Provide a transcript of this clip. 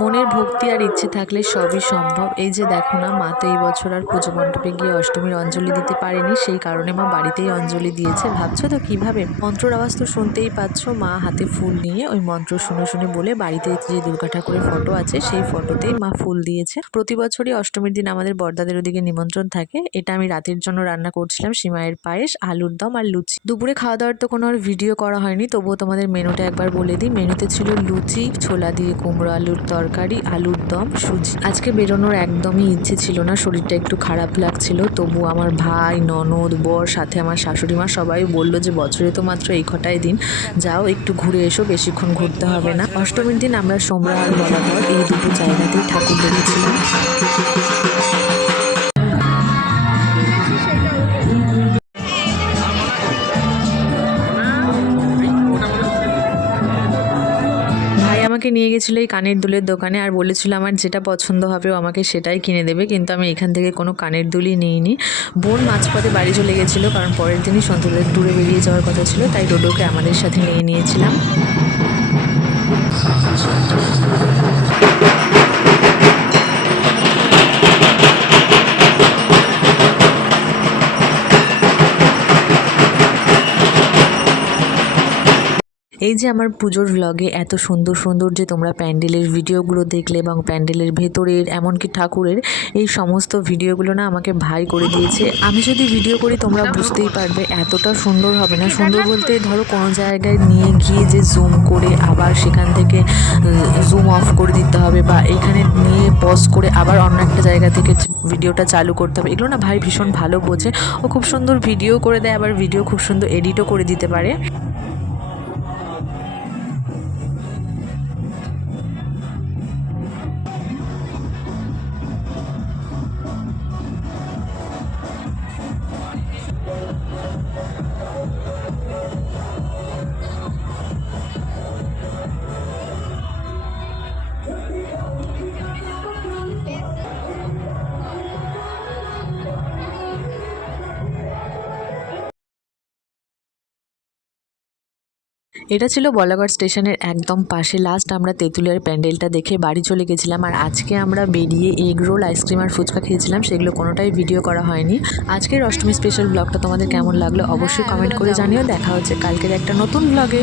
মনের ভক্তি আর ইচ্ছে থাকলে সবই সম্ভব। এই যে দেখো না, মা তো এই বছর আর পুজো মণ্ডপে গিয়ে অষ্টমীর অঞ্জলি দিতে পারেনি, সেই কারণে মা বাড়িতেই অঞ্জলি দিয়েছে। ভাবছ তো কীভাবে? মন্ত্রর আওয়াজ তো শুনতেই পাচ্ছ, মা হাতে ফুল নিয়ে ওই মন্ত্র শুনে শুনে বলে, বাড়িতে যে দুর্গা ঠাকুরের ফটো আছে, সেই ফটোতেই মা ফুল দিয়েছে। প্রতি বছরই অষ্টমীর দিন আমাদের বর্দাদের ওদিকে নিমন্ত্রণ থাকে। এটা আমি রাতের জন্য রান্না করছিলাম, সিমাইয়ের পায়েস, আলুর দম আর লুচি। দুপুরে খাওয়া দাওয়ার তো কোনো আর ভিডিও করা হয়নি, তবুও তোমাদের মেনুটা একবার বলে দিই। মেনুতে ছিল লুচি, ছোলা দিয়ে কুমড়ো আলুর তরকারি, আলুর দম, সুজি। আজকে বেরোনোর একদমই ইচ্ছে ছিল না, শরীরটা একটু খারাপ লাগছিল। তবু আমার ভাই, ননদ, বর, সাথে আমার শাশুড়ি মা সবাই বলল যে, বছরে তো মাত্র এই কটাই দিন। যাও, একটু ঘুরে এসো, বেশিক্ষণ ঘুরতে হবে না। অষ্টমীর দিন আমরা সোমরা আর বরাবর এই দুটো জায়গাতেই ঠাকুর দেখেছিলাম। আমাকে নিয়ে গেছিল এই কানের দুলের দোকানে আর বলেছিল আমার যেটা পছন্দ হবে ও আমাকে সেটাই কিনে দেবে, কিন্তু আমি এখান থেকে কোনো কানের দুলই নিইনি। বোন মাঝপথে বাড়ি চলে গেছিল, কারণ পরের দিনই সন্ধ্যাদের দূরে বেরিয়ে যাওয়ার কথা ছিল, তাই ডোডোকে আমাদের সাথে নিয়ে নিয়েছিলাম। এই যে আমার পুজোর ভ্লগে এত সুন্দর সুন্দর যে তোমরা প্যান্ডেলের ভিডিওগুলো দেখলে এবং প্যান্ডেলের ভেতরের এমনকি ঠাকুরের এই সমস্ত ভিডিওগুলো না আমাকে ভাই করে দিয়েছে। আমি যদি ভিডিও করি, তোমরা বুঝতেই পারবে এতটা সুন্দর হবে না। সুন্দর বলতে ধরো কোনো জায়গায় নিয়ে গিয়ে যে জুম করে আবার সেখান থেকে জুম অফ করে দিতে হবে বা এখানে নিয়ে পজ করে আবার অন্য একটা জায়গা থেকে ভিডিওটা চালু করতে হবে। এগুলো না ভাই ভীষণ ভালো বোঝে। ও খুব সুন্দর ভিডিও করে দেয়, আবার ভিডিও খুব সুন্দর এডিটও করে দিতে পারে। এটা ছিল বলাগড় স্টেশনের একদম পাশে। লাস্ট আমরা তেঁতুলিয়ার প্যান্ডেলটা দেখে বাড়ি চলে গেছিলাম আর আজকে আমরা বেরিয়ে এগ রোল, আইসক্রিম আর ফুচকা খেয়েছিলাম, সেগুলো কোনোটাই ভিডিও করা হয়নি। আজকের অষ্টমী স্পেশাল ব্লগটা তোমাদের কেমন লাগল অবশ্যই কমেন্ট করে জানিও। দেখা হচ্ছে কালকের একটা নতুন ব্লগে